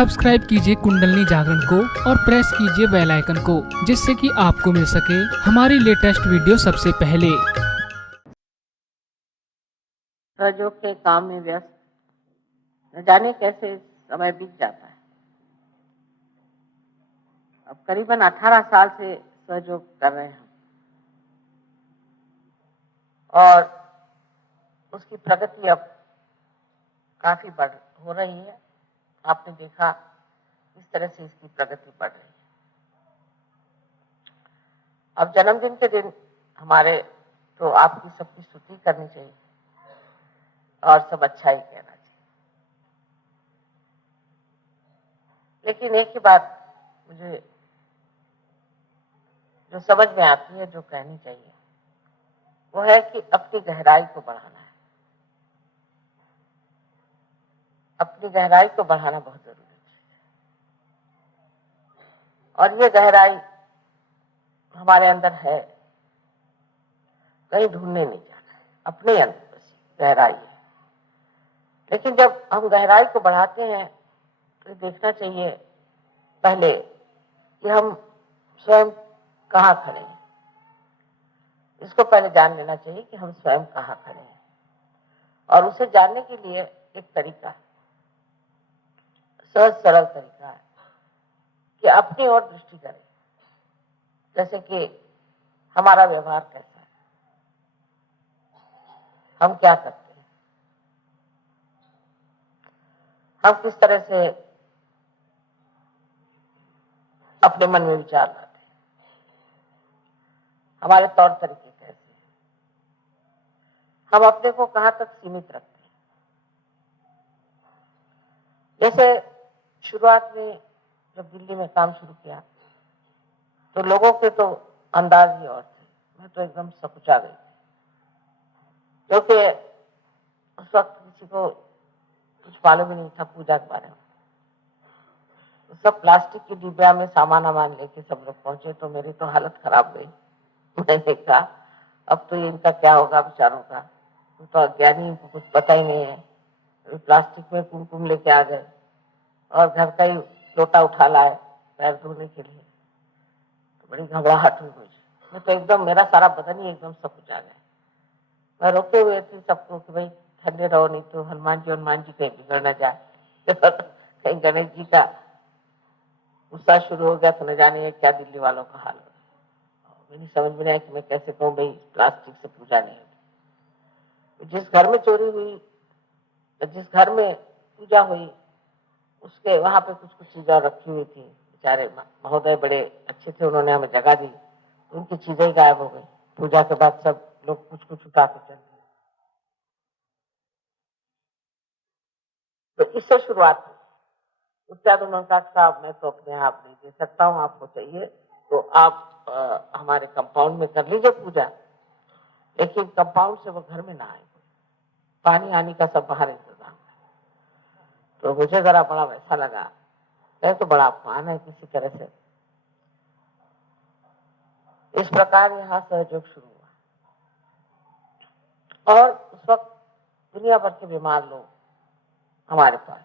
Subscribe कीजिए कुंडलनी जागरण को और प्रेस कीजिए बेल आइकन को, जिससे कि आपको मिल सके हमारी लेटेस्ट वीडियो सबसे पहले। सहयोग के काम में व्यस्त, न जाने कैसे समय बीत जाता है। अब करीबन 18 साल से सहयोग कर रहे हैं और उसकी प्रगति अब काफी हो रही है। आपने देखा किस तरह से इसकी प्रगति बढ़ रही है। अब जन्मदिन के दिन हमारे तो आपकी सबकी स्तुति करनी चाहिए और सब अच्छा ही कहना चाहिए। लेकिन एक ही बात मुझे जो समझ में आती है, जो कहनी चाहिए, वो है कि अपनी गहराई को बढ़ाना है। अपनी गहराई को बढ़ाना बहुत जरूरी है और ये गहराई हमारे अंदर है, कहीं ढूंढने नहीं जाना है, अपने अंदर बस गहराई है। लेकिन जब हम गहराई को बढ़ाते हैं तो देखना चाहिए पहले कि हम स्वयं कहाँ खड़े हैं। इसको पहले जान लेना चाहिए कि हम स्वयं कहाँ खड़े हैं, और उसे जानने के लिए एक तरीका है, सहज सरल तरीका है कि अपनी ओर दृष्टि करें। जैसे कि हमारा व्यवहार कैसा है, हम क्या करते हैं, हम किस तरह से अपने मन में विचार लाते हैं, हमारे तौर तरीके कैसे हैं, हम अपने को कहाँ तक सीमित रखते हैं। जैसे शुरुआत में जब दिल्ली में काम शुरू किया तो लोगों के तो अंदाज ही और थे, मैं तो एकदम सकुचा गई, क्योंकि उस वक्त किसी को कुछ मालूम ही नहीं था पूजा के बारे में। सब प्लास्टिक की डिब्बिया में सामान लेके सब लोग पहुंचे तो मेरी तो हालत खराब गई। मैंने कहा अब तो इनका क्या होगा बेचारों का, तो अज्ञानी, इनको कुछ पता ही नहीं है। प्लास्टिक में कुमकुम लेके आ गए और घर का ही लोटा उठा लाए पैर धोने के लिए। तो बड़ी घबराहट हुई मुझे, मैं तो एकदम, मेरा सारा बदन ही एकदम सकुचा गया। मैं रोके हुए थे सबको कि भाई ठंडे रहो, नहीं तो हनुमान जी कहीं बिगड़ न जाए। कहीं गणेश जी का गुस्सा शुरू हो गया तो न जाने क्या दिल्ली वालों का हाल हो। मुझे समझ में नहीं आया कि मैं कैसे कहूँ भाई प्लास्टिक से पूजा नहीं होती। जिस घर में चोरी हुई, जिस घर में पूजा हुई, उसके वहां पे कुछ चीजें रखी हुई थी। बेचारे महोदय बड़े अच्छे थे, उन्होंने हमें जगह दी, उनकी चीजें गायब हो गई। पूजा के बाद सब लोग कुछ उठा के चल गए। तो इससे शुरुआत हुई। उसके बाद उन्होंने कहा साहब मैं तो अपने आप नहीं दे सकता हूँ, आपको चाहिए तो आप हमारे कंपाउंड में कर लीजिए पूजा, लेकिन कंपाउंड से वो घर में ना आए, पानी आने का सब बाहर इंतजाम है। तो मुझे जरा बड़ा वैसा लगा, तो बड़ा अपमान है किसी तरह से। इस प्रकार यहाँ सहयोग शुरू हुआ और उस वक्त दुनिया भर के बीमार लोग हमारे पास,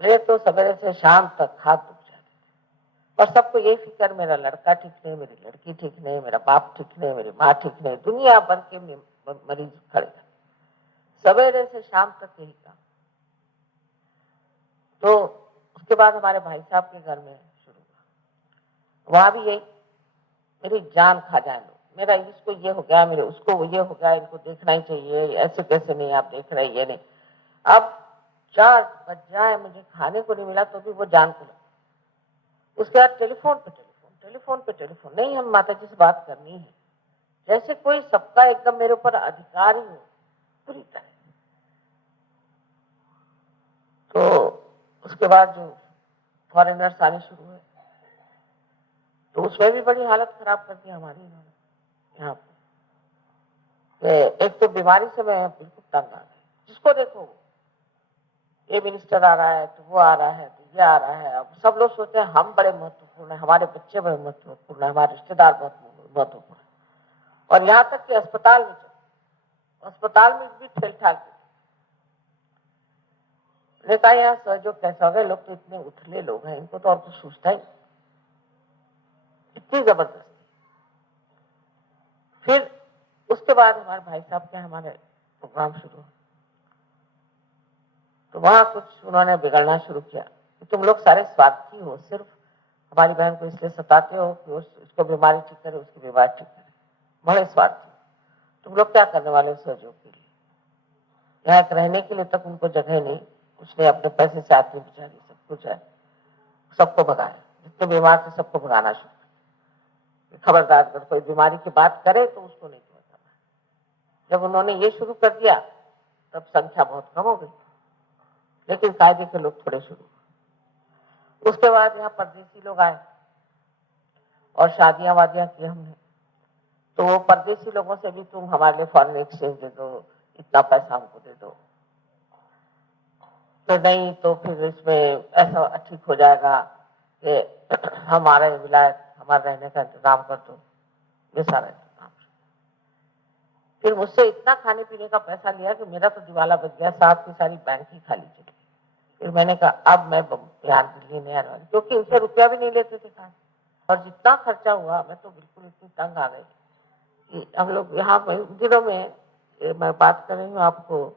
मेरे तो सवेरे से शाम तक हाथ दुख जाते और सबको ये फिक्र, मेरा लड़का ठीक नहीं, मेरी लड़की ठीक नहीं, मेरा बाप ठीक नहीं, मेरी माँ ठीक नहीं, दुनिया भर के मरीज खड़े सवेरे से शाम तक यही काम। तो उसके बाद हमारे भाई साहब के घर में शुरू हुआ, वहां भी यही, मेरी जान खा जाए लोग, मेरा इसको ये हो गया, मेरे उसको ये हो गया, इनको देखना ही चाहिए, ऐसे कैसे नहीं आप देख रहे, ये नहीं। अब 4 बज जाए, मुझे खाने को नहीं मिला तो भी वो जान को लगा। उसके बाद टेलीफोन पे टेलीफोन, नहीं हम माता जी से बात करनी है, जैसे कोई सबका एकदम मेरे ऊपर अधिकार ही हो पूरी तरह। तो उसके बाद जो फॉरेनर्स आने शुरू हुए तो उसमें भी बड़ी हालत खराब कर दी हमारी यहाँ पे। एक तो बीमारी से मैं बिल्कुल तंग आ गई, जिसको देखो ये मिनिस्टर आ रहा है तो वो आ रहा है तो ये आ रहा है। अब सब लोग सोचते हैं हम बड़े महत्वपूर्ण है, हमारे बच्चे बड़े महत्वपूर्ण है, हमारे रिश्तेदार बहुत महत्वपूर्ण है। और यहाँ तक कि अस्पताल में भी ठेल ठाल मैंने कहा यार सहयोग कैसा हो गया, लोग तो इतने उथले लोग हैं, इनको तो और कुछ सूझता ही, इतनी जबरदस्ती। फिर उसके बाद हमारे भाई साहब के हमारे प्रोग्राम शुरू, तो वहां कुछ उन्होंने बिगड़ना शुरू किया कि तुम लोग सारे स्वार्थी हो, सिर्फ हमारी बहन को इसलिए सताते हो कि उसको बीमारी ठीक करे, उसकी बीमारी ठीक करे, बड़े स्वार्थी। तुम लोग क्या करने वाले हो सहयोग के लिए? यहाँ रहने के लिए तक उनको जगह नहीं, उसने अपने पैसे से आदमी बेचारी सब कुछ है, सबको भगाया, जितने बीमार थे सबको भगाना शुरू किया। खबरदार अगर कोई बीमारी की बात करे तो उसको नहीं बताना। जब उन्होंने ये शुरू कर दिया तब संख्या बहुत कम हो गई, लेकिन कायदे के लोग थोड़े शुरू। उसके बाद यहाँ परदेसी लोग आए और शादियां वादियां की हमने, तो वो परदेसी लोगों से भी तुम हमारे लिए फॉरेन एक्सचेंज दे दो, इतना पैसा हमको दे दो, तो नहीं तो फिर इसमें ऐसा ठीक हो जाएगा कि हमारे विलायत हमारे रहने का इंतजाम कर दो, ये सारा इंतजाम। फिर मुझसे इतना खाने पीने का पैसा लिया कि मेरा तो दिवाला बच गया, साथ की सारी बैंक ही खाली चली। फिर मैंने कहा अब मैं यहाँ दिल्ली नहीं आने वाली, क्योंकि इनसे रुपया भी नहीं लेते थे खाने, और जितना खर्चा हुआ मैं तो बिल्कुल इतनी तंग आ गई कि हम लोग यहाँ दिनों में, मैं बात कर रही हूँ आपको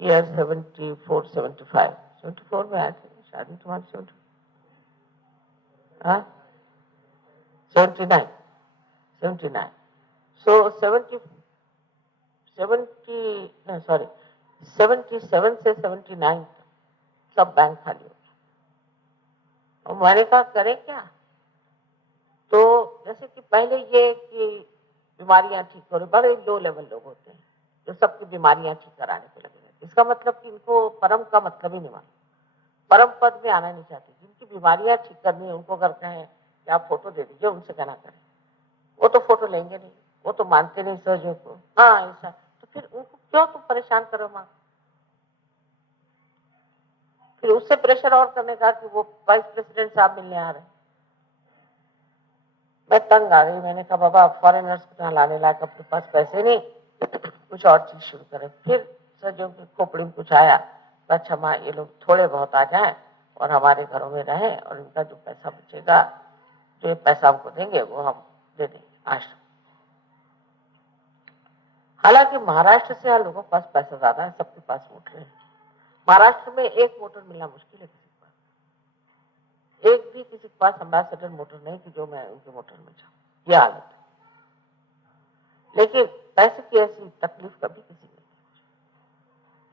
ईयर 74 75 74 में आए थे शादी तुम्हारी, 79 79, सो 77 से 79 सब बैंक खाली हो गया। और मैंने कहा करें क्या? तो जैसे कि पहले ये कि बीमारियां ठीक हो रही, बड़े लो लेवल लोग होते हैं जो सबकी बीमारियां ठीक कराने को लगे रहते, इसका मतलब कि इनको परम का मतलब ही नहीं मालूम, परम पद में आना नहीं चाहते। जिनकी बीमारियां ठीक करनी है उनको अगर कहें कि आप फोटो दे दीजिए, उनसे कहना करें, वो तो फोटो लेंगे नहीं, वो तो मानते नहीं सहयोग को। हाँ ऐसा, तो फिर उनको क्यों तुम परेशान करो माँ? फिर उससे प्रेशर और करने का कि वो वाइस प्रेसिडेंट साहब मिलने आ रहे। मैं तंग आ गई, मैंने कहा बाबा फॉरेनर्स को यहाँ लाने लायक अपने पास पैसे नहीं, कुछ और चीज शुरू करें। फिर सहयोग की खोपड़ी में कुछ आया, अच्छा माँ ये लोग थोड़े बहुत आ जाएं और हमारे घरों में रहें, और इनका जो पैसा बचेगा, जो पैसा हमको देंगे वो हम दे देंगे आश्रम। हालांकि महाराष्ट्र से यहाँ लोगों के पास पैसा ज्यादा है, सबके पास मोटर है। महाराष्ट्र में एक मोटर मिलना मुश्किल है किसी के पास, एक भी किसी के पास एम्बेसडर मोटर नहीं कि जो मैं उनके मोटर में जाऊं, यह हालत है। लेकिन पैसे की ऐसी तकलीफ कभी किसी ने नहीं।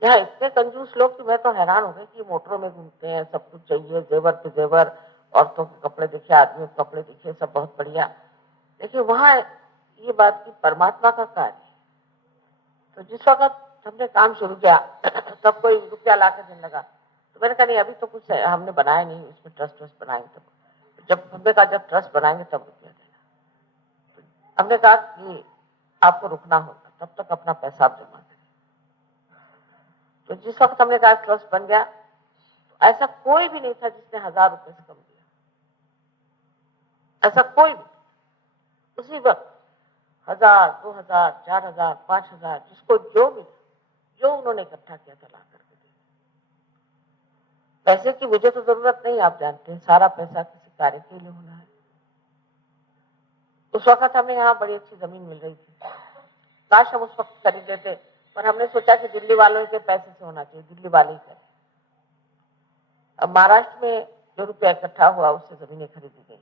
यहाँ इतने कंजूस लोग कि मैं तो हैरान हो गई कि मोटरों में घूमते हैं, सब कुछ चाहिए, जेवर के जेवर, औरतों के कपड़े देखिए, आदमियों के कपड़े देखिए, सब बहुत बढ़िया। लेकिन वहां ये बात की परमात्मा का कार्य। तो जिस वक्त हमने काम शुरू किया तब कोई रुपया ला के देने लगा, तो मैंने कहा नहीं अभी तो कुछ हमने बनाया नहीं, इसमें ट्रस्ट वस्ट बनाएंगे तब। जब हमने कहा जब ट्रस्ट बनाएंगे तब रुपया देना, हमने कहा कि आपको रुकना होगा, तब तक अपना पैसा आप जमा करें। तो जिस वक्त हमने कहा ट्रस्ट बन गया, तो ऐसा कोई भी नहीं था जिसने 1000 रुपए से कम दिया, ऐसा कोई भी। उसी वक्त 1000 2000 4000 5000 जिसको जो मिला, जो उन्होंने इकट्ठा किया था ला करके दिया। पैसे की मुझे तो जरूरत नहीं, आप जानते हैं सारा पैसा किसी कार्य के लिए होना है। उस वक्त हमें यहाँ बड़ी अच्छी जमीन मिल रही थी, काश हम उस वक्त खरीद लेते, पर हमने सोचा कि दिल्ली वालों के पैसे से होना चाहिए, दिल्ली वाले ही करें। अब महाराष्ट्र में जो रुपया इकट्ठा हुआ उससे जमीनें खरीदी गई,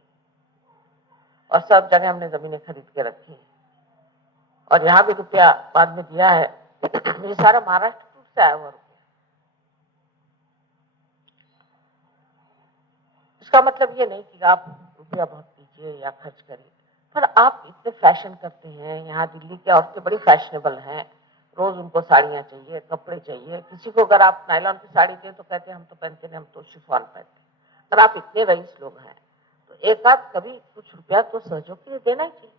और सब जगह हमने जमीनें खरीद के रखी, और यहाँ भी रुपया बाद में दिया है। ये सारा महाराष्ट्र टूट से आया हुआ रुपया। इसका मतलब ये नहीं कि आप रुपया बहुत दीजिए या खर्च करिए, पर आप इतने फैशन करते हैं। यहाँ दिल्ली की औरतें बड़ी फैशनेबल हैं, रोज उनको साड़ियां चाहिए, कपड़े चाहिए। किसी को अगर आप नायलॉन की साड़ी दें तो कहते हैं हम तो पहनते नहीं, हम तो शिफॉन पहनते हैं। अगर आप इतने रईस लोग हैं तो एक आध कभी कुछ रुपया तो सहयोग के लिए देना ही चाहिए।